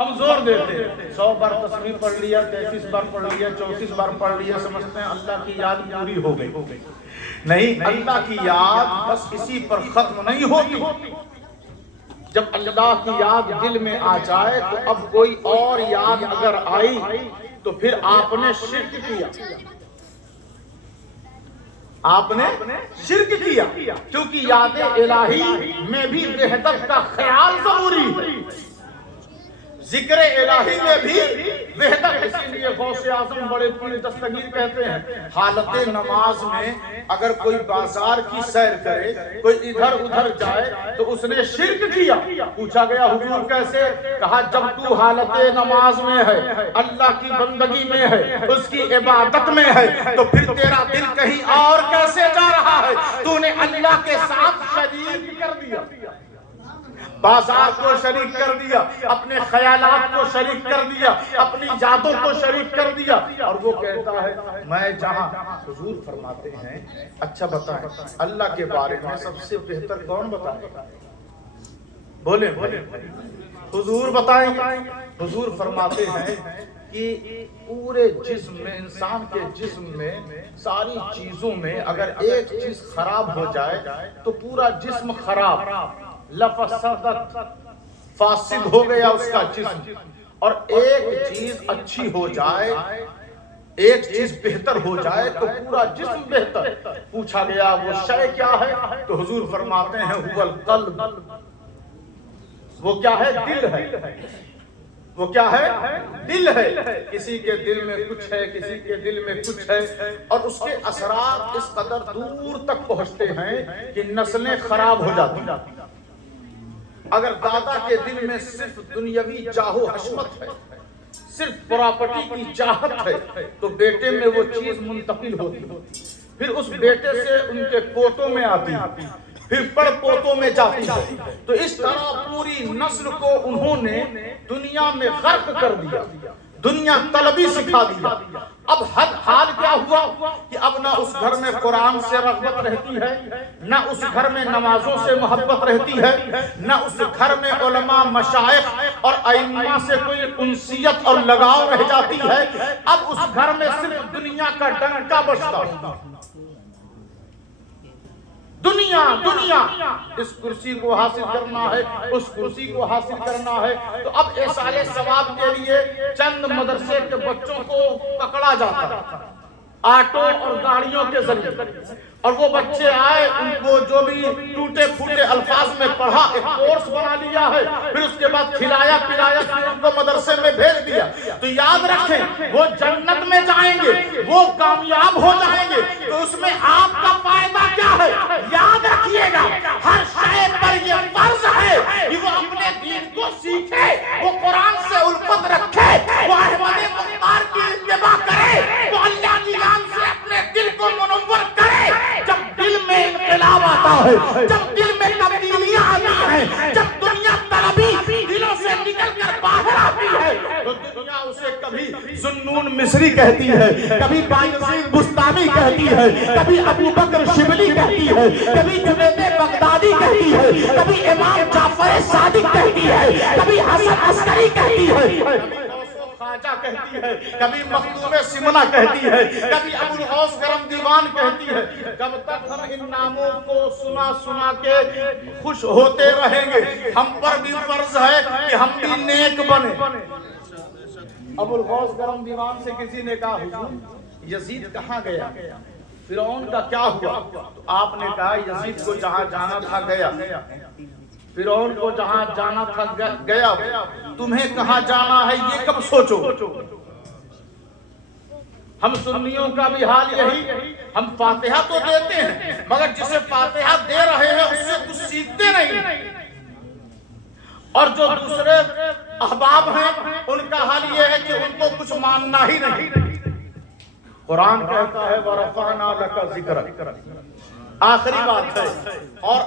ہم زور دیتے 100 بار تسبیح پڑھ لیا، 33 بار پڑھ لیا، 34 بار پڑھ لیا، سمجھتے ہیں اللہ کی یاد پوری ہو گئی۔ نہیں، اللہ کی یاد بس اسی پر ختم نہیں ہوتی۔ جب اللہ کی یاد دل میں آ جائے تو اب کوئی اور یاد اگر آئی تو پھر آپ نے شرک کیا، آپ نے شرک کیا، کیونکہ یاد الہی میں بھی وحدت کا خیال ضروری ہے، ذکر الہی میں بھی وحدت۔ اسی لیے غوث اعظم بڑے پیر دستگیر کہتے ہیں حالت نماز میں اگر کوئی بازار کی سیر کرے، کوئی ادھر ادھر جائے تو اس نے شرک کیا۔ پوچھا گیا حضور کیسے؟ کہا جب تو حالت نماز میں ہے، اللہ کی بندگی میں ہے، اس کی عبادت میں ہے، تو پھر تیرا دل کہیں اور کیسے جا رہا ہے؟ تو نے اللہ کے ساتھ شریک کر دیا، بازار کو شریک کر دیا، اپنے خیالات کو شریک کر دیا، اپنی یادوں کو شریک کر دیا۔ اور وہ کہتا ہے میں جہاں حضور فرماتے ہیں اچھا بتائیں اللہ کے بارے میں سب سے بہتر کون بتائے؟ بولیں حضور بتائیں گے۔ حضور فرماتے ہیں کہ پورے جسم میں، انسان کے جسم میں ساری چیزوں میں اگر ایک چیز خراب ہو جائے تو پورا جسم خراب، لفسدت، فاسد ہو گیا اس کا جسم۔ اور ایک چیز اچھی ہو جائے، ایک چیز بہتر ہو جائے تو پورا جسم بہتر۔ پوچھا گیا وہ شے کیا ہے؟ تو حضور فرماتے ہیں هو القلب، وہ کیا ہے؟ دل ہے۔ وہ کیا ہے؟ دل ہے۔ کسی کے دل میں کچھ ہے، کسی کے دل میں کچھ ہے، اور اس کے اثرات اس قدر دور تک پہنچتے ہیں کہ نسلیں خراب ہو جاتی ہیں۔ اگر دادا کے دل میں صرف دنیاوی جاہ و حشمت ہے، صرف پراپرٹی کی چاہت ہے، تو بیٹے میں وہ چیز منتقل ہوتی، پھر اس بیٹے سے ان کے پوتوں میں آتی، پھر پڑ پوتوں میں جاتی ہے۔ تو اس طرح پوری نسل کو انہوں نے دنیا میں غرق کر دیا، دنیا طلبی سکھا دیا۔ اب حال کیا ہوا کہ اب نہ اس گھر میں قرآن سے رغبت رہتی ہے، نہ اس گھر میں نمازوں سے محبت رہتی ہے، نہ اس گھر میں علماء، مشائخ اور ائمہ سے کوئی انسیت اور لگاؤ رہ جاتی ہے۔ اب اس گھر میں صرف دنیا کا ڈنکا بجتا ہے، دنیا دنیا، اس کرسی کو حاصل کرنا ہے، اس کرسی کو حاصل کرنا ہے۔ تو اب ایصال ثواب کے لیے چند مدرسے کے بچوں کو پکڑا جاتا ہے آٹو اور گاڑیوں کے ذریعے، اور وہ بچے آئے، ان کو جو بھی ٹوٹے پھوٹے الفاظ میں پڑھا، ایک کورس بنا لیا ہے، پھر اس کے بعد کھلایا پلایا، پھر ان کو مدرسے میں بھیج دیا۔ تو یاد رکھیں وہ جنت میں جائیں گے، وہ کامیاب ہو جائیں گے، تو اس میں آپ کا فائدہ کیا ہے؟ یاد رکھیے گا ہر شے پر یہ فرض ہے کہ وہ اپنے دین کو سیکھے، وہ قرآن سے الفت رکھے، وہ احمد مختار کی اتباع کرے، وہ اللہ کی یاد سے اپنے دل کو منور کرے۔ جب دل میں انقلاب آتا ہے، جب دل میں تبدیلیاں آتی ہیں، جب دنیا طلبی دلوں سے نکل کر باہر آتی ہے، تو دنیا اسے کبھی ذوالنون مصری کہتی ہے، کبھی بایزید بستامی کہتی ہے، کبھی ابو بکر شبلی کہتی ہے، کبھی جنید بغدادی کہتی ہے، کبھی امام جعفر صادق کہتی ہے، کبھی حسن عسکری کہتی ہے، خواجہ کہتی ہے، کبھی مخدوم سمنہ کہتی ہے، کبھی ابو الغوث کرم دیوان کہتی ہے۔ جب تک ہم ان ناموں کو سنا سنا کے خوش ہوتے رہیں گے، ہم پر بھی فرض ہے کہ ہم بھی نیک بنے۔ ابو الغوث کرم دیوان سے کسی نے کہا حضور یزید کہاں گیا؟ فرعون کا کیا ہوا؟ تو آپ نے کہا یزید کو جہاں جانا تھا گیا، فرعون کو جہاں جانا تھا گیا، تمہیں کہاں جانا ہے یہ کب سوچو۔ ہم سنیوں کا بھی حال یہی، ہم فاتحہ تو دیتے ہیں مگر جسے فاتحہ دے رہے ہیں اس سے کچھ سیکھتے نہیں، اور جو دوسرے احباب ہیں ان کا حال یہ ہے کہ ان کو کچھ ماننا ہی نہیں۔ قرآن کہتا ہے وَرَفَعْنَا لَكَ ذِكْرَكَ، آخری بات ہے۔ اور